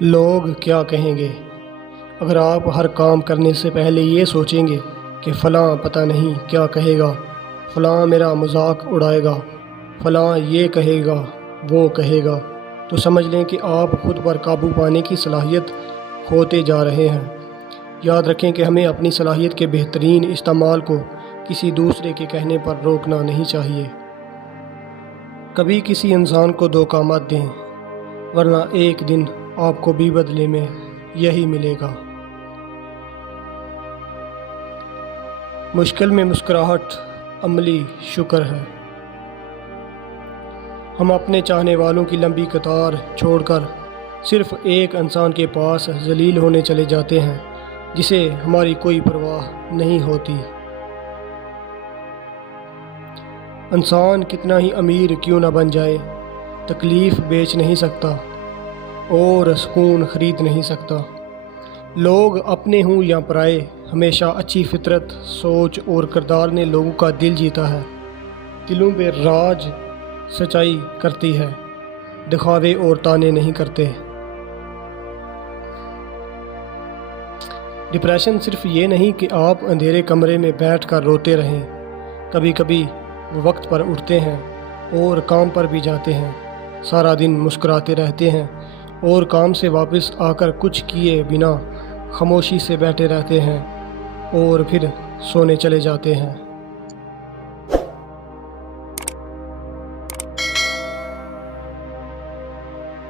لوگ کیا کہیں گے؟ اگر آپ ہر کام کرنے سے پہلے یہ سوچیں گے کہ فلاں پتہ نہیں کیا کہے گا، فلاں میرا مذاق اڑائے گا، فلاں یہ کہے گا، وہ کہے گا، تو سمجھ لیں کہ آپ خود پر قابو پانے کی صلاحیت کھوتے جا رہے ہیں۔ یاد رکھیں کہ ہمیں اپنی صلاحیت کے بہترین استعمال کو کسی دوسرے کے کہنے پر روکنا نہیں چاہیے۔ کبھی کسی انسان کو دھوکہ مت دیں، ورنہ ایک دن آپ کو بھی بدلے میں یہی ملے گا۔ مشکل میں مسکراہٹ عملی شکر ہے۔ ہم اپنے چاہنے والوں کی لمبی قطار چھوڑ کر صرف ایک انسان کے پاس ذلیل ہونے چلے جاتے ہیں جسے ہماری کوئی پرواہ نہیں ہوتی۔ انسان کتنا ہی امیر کیوں نہ بن جائے، تکلیف بیچ نہیں سکتا اور سکون خرید نہیں سکتا۔ لوگ اپنے ہوں یا پرائے، ہمیشہ اچھی فطرت، سوچ اور کردار نے لوگوں کا دل جیتا ہے۔ دلوں پہ راج سچائی کرتی ہے، دکھاوے اور تانے نہیں کرتے۔ ڈپریشن صرف یہ نہیں کہ آپ اندھیرے کمرے میں بیٹھ کر روتے رہیں، کبھی کبھی وہ وقت پر اٹھتے ہیں اور کام پر بھی جاتے ہیں، سارا دن مسکراتے رہتے ہیں اور کام سے واپس آ کر کچھ کیے بنا خاموشی سے بیٹھے رہتے ہیں اور پھر سونے چلے جاتے ہیں۔